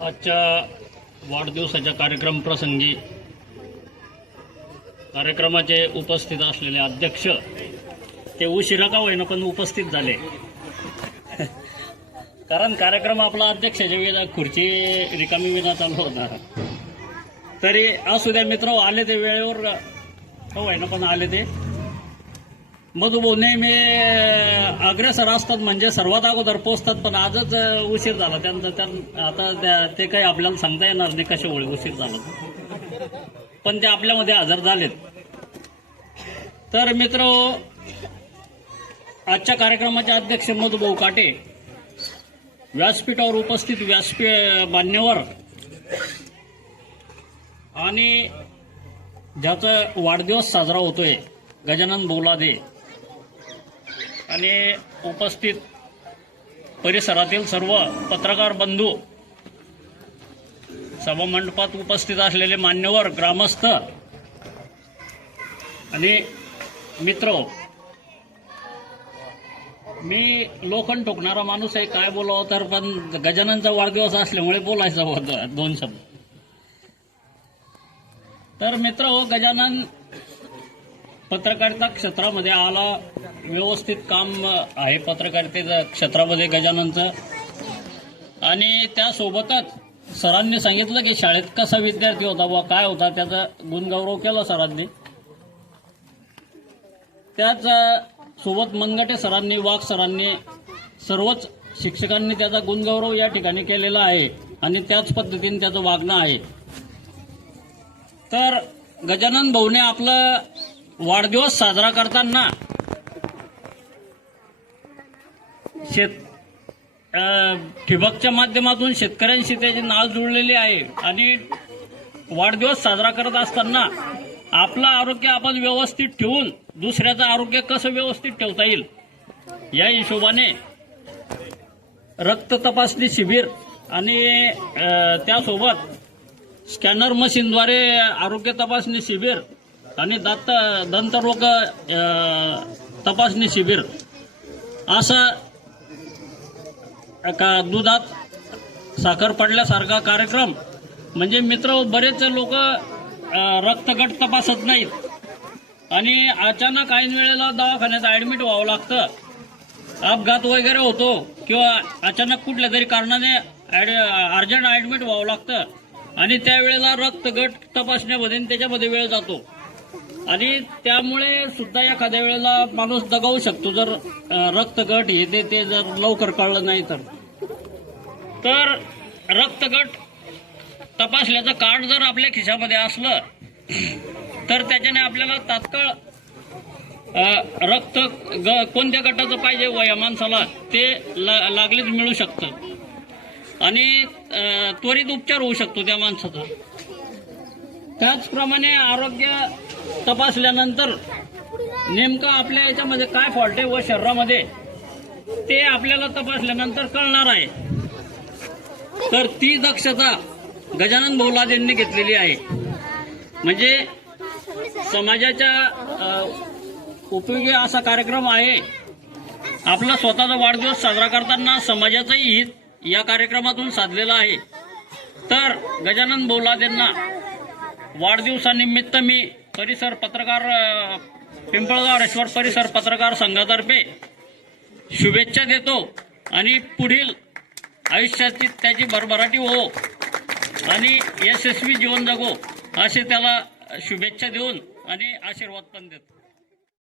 आजच्या वाढदिवसाच्या कार्यक्रम प्रसंगी कार्यक्रमाचे उपस्थित असलेले अध्यक्ष ते उशिरा का होईना पण उपस्थित झाले. कारण कार्यक्रम आपला अध्यक्षाच्या वेळेला खुर्ची रिकामी विना चालू होता तरी असू द्या मित्र आले ते वेळेवर का होईना पण आले ते. मधुभाऊ नेहमी अग्रेसर असतात म्हणजे सर्वात अगोदर पोचतात पण आजच उशीर झाला. त्यांचा त्यां आता त्या- ते काही आपल्याला सांगता येणार नाही कशामुळे उशीर झाला. पण ते आपल्यामध्ये हजर झालेत. तर मित्र आजच्या कार्यक्रमाचे अध्यक्ष मधुभाऊ काटे व्यासपीठावर उपस्थित व्यासपीठ मान्यवर आणि ज्याचा वाढदिवस साजरा होतोय गजानन बोलादे. आणि उपस्थित परिसरातील सर्व पत्रकार बंधू सभामंडपात उपस्थित असलेले मान्यवर ग्रामस्थ आणि मित्र मी लोखंड ठोकणारा माणूस आहे काय बोलावं तर पण गजाननचा वाढदिवस असल्यामुळे बोलायचं होतं दोन शब्द. तर मित्र हो गजानन पत्रकारिता क्षेत्रामध्ये आला व्यवस्थित काम आहे पत्रकारितेचं क्षेत्रामध्ये गजाननचं. आणि त्यासोबतच सरांनी सांगितलं की शाळेत कसा विद्यार्थी होता व काय होता त्याचा गुणगौरव केला सरांनी. त्याच सोबत मनगटे सरांनी वाघ सरांनी सर्वच शिक्षकांनी त्याचा गुणगौरव या ठिकाणी केलेला आहे आणि त्याच पद्धतीने त्याचं वागणं आहे. तर गजानन भाऊने आपलं वाढदिवस साजरा करताना शेत ठिबकच्या माध्यमातून शेतकऱ्यांशी त्याचे नाव जुळलेली आहे आणि वाढदिवस साजरा करत असताना आपलं आरोग्य आपण व्यवस्थित ठेवून दुसऱ्याचं आरोग्य कसं व्यवस्थित ठेवता येईल? या हिशोबाने रक्त तपासणी शिबिर आणि त्यासोबत स्कॅनर मशीनद्वारे आरोग्य तपासणी शिबिर आणि दंत दंतरोग तपासणी शिबिर. असं का दुधात साखर पडल्यासारखा कार्यक्रम. म्हणजे मित्र बरेच लोक रक्तगट तपासत नाहीत. आणि अचानक ऐन वेळेला दवाखान्यात ऍडमिट व्हावं लागतं. अपघात वगैरे होतो किंवा अचानक कुठल्या तरी कारणाने अर्जंट ऍडमिट व्हावं लागतं. आणि त्यावेळेला रक्तगट तपासण्यामध्ये त्याच्यामध्ये वेळ जातो. आणि त्यामुळे सुद्धा एखाद्या वेळेला माणूस दगावू शकतो. जर रक्तगट हे ते ते जर लवकर कळलं नाही तर. तर रक्तगट तपासल्याचं कार्ड जर आपल्या खिशामध्ये असलं तर त्याच्याने आपल्याला तात्काळ रक्त ग कोणत्या गटाचं पाहिजे वया माणसाला ते ला- लागलेच मिळू शकतं. आणि त्वरित उपचार होऊ शकतो त्या माणसाचा. त्याचप्रमाणे आरोग्य तपासल्यानंतर नेमकं आपल्या याच्यामध्ये काय फॉल्ट आहे व शरीरामध्ये ते आपल्याला तपासल्यानंतर कळणार आहे. तर ती दक्षता गजानन बहुलाद घेतलेली आहे. म्हणजे समाजाच्या उपयोगी असा कार्यक्रम आहे. आपला स्वतःचा वाढदिवस साजरा करताना समाजाचंही हित या कार्यक्रमातून साधलेलं आहे. तर गजानन बहुलाद वाढदिवसानिमित्त मी परिसर पत्रकार पिंपळगाव रेश्वर परिसर पत्रकार संघातर्फे शुभेच्छा देतो आणि पुढील आयुष्याची त्याची भरभराटी हो आणि यशस्वी जीवन जगो असे त्याला शुभेच्छा देऊन आणि आशीर्वाद पण देतो.